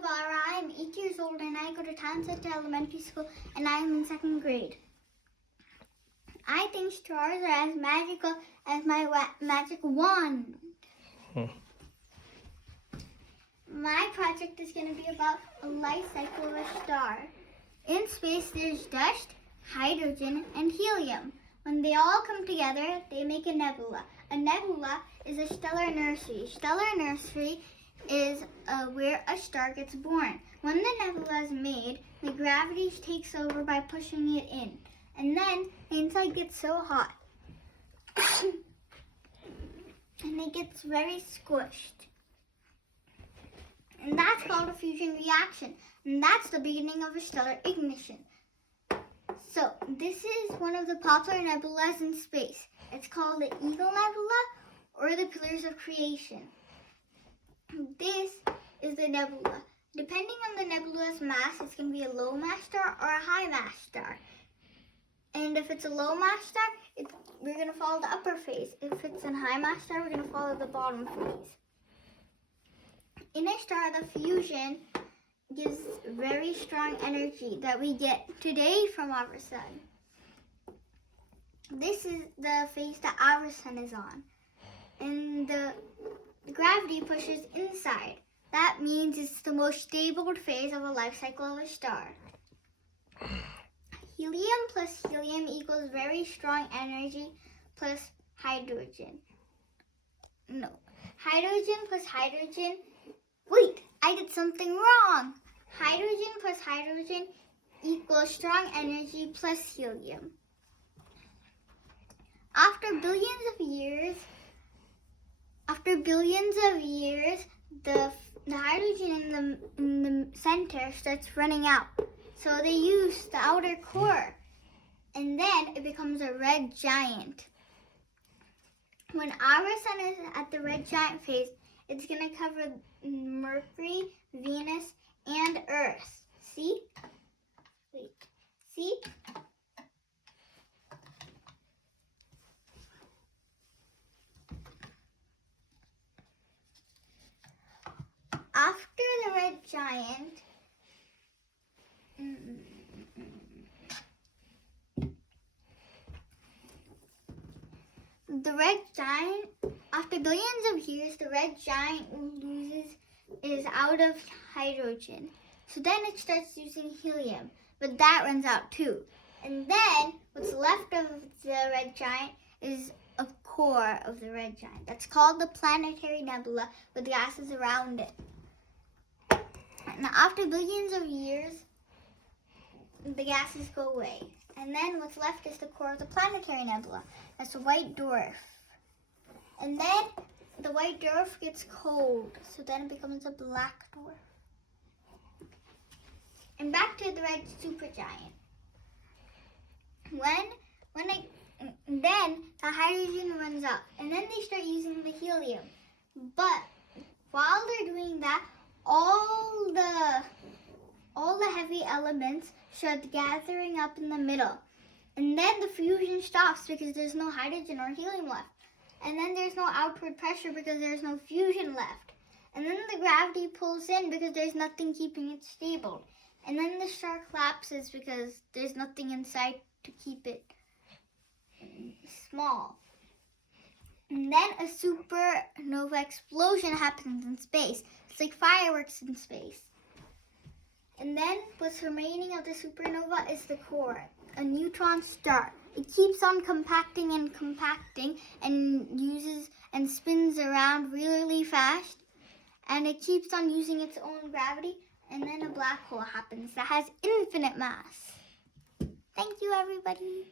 Guevara. I am 8 years old and I go to Townsend Elementary School and I am in 2nd grade. I think stars are as magical as my magic wand. My project is going to be about a life cycle of a star. In space, there's dust, hydrogen, and helium. When they all come together, they make a nebula. A nebula is a stellar nursery. Stellar nursery is where a star gets born. When the nebula is made, the gravity takes over by pushing it in. And then the inside gets so hot. And it gets very squished. And that's called a fusion reaction. And that's the beginning of a stellar ignition. So this is one of the popular nebulas in space. It's called the Eagle Nebula or the Pillars of Creation. This is the nebula. Depending on the nebula's mass, it's going to be a low mass star or a high mass star. And if it's a low mass star, we're going to follow the upper phase. If it's a high mass star, we're going to follow the bottom phase. In a star, the fusion gives very strong energy that we get today from our sun. This is the phase that our sun is on. And the gravity pushes inside. That means it's the most stable phase of a life cycle of a star. Helium plus helium equals very strong energy plus hydrogen. No. Hydrogen plus hydrogen. Wait, I did something wrong. Hydrogen plus hydrogen equals strong energy plus helium. After billions of years, the hydrogen in the center starts running out. So they use the outer core, and then it becomes a red giant. When our sun is at the red giant phase, it's going to cover Mercury, Venus, and Earth. See? Wait. See? After the red giant, after billions of years, the red giant is out of hydrogen. So then it starts using helium, but that runs out too. And then what's left of the red giant is a core of the red giant. That's called the planetary nebula with gases around it. And after billions of years, the gases go away. And then what's left is the core of the planetary nebula. That's a white dwarf. And then the white dwarf gets cold, so then it becomes a black dwarf. And back to the red supergiant. Then the hydrogen runs out, and then they start using the helium. But while they're doing that, all the heavy elements start gathering up in the middle. And then the fusion stops because there's no hydrogen or helium left. And then there's no outward pressure because there's no fusion left. And then the gravity pulls in because there's nothing keeping it stable. And then the star collapses because there's nothing inside to keep it small. And then a supernova explosion happens in space. It's like fireworks in space. And then what's remaining of the supernova is the core, a neutron star. It keeps on compacting and compacting and spins around really fast. And it keeps on using its own gravity. And then a black hole happens that has infinite mass. Thank you, everybody.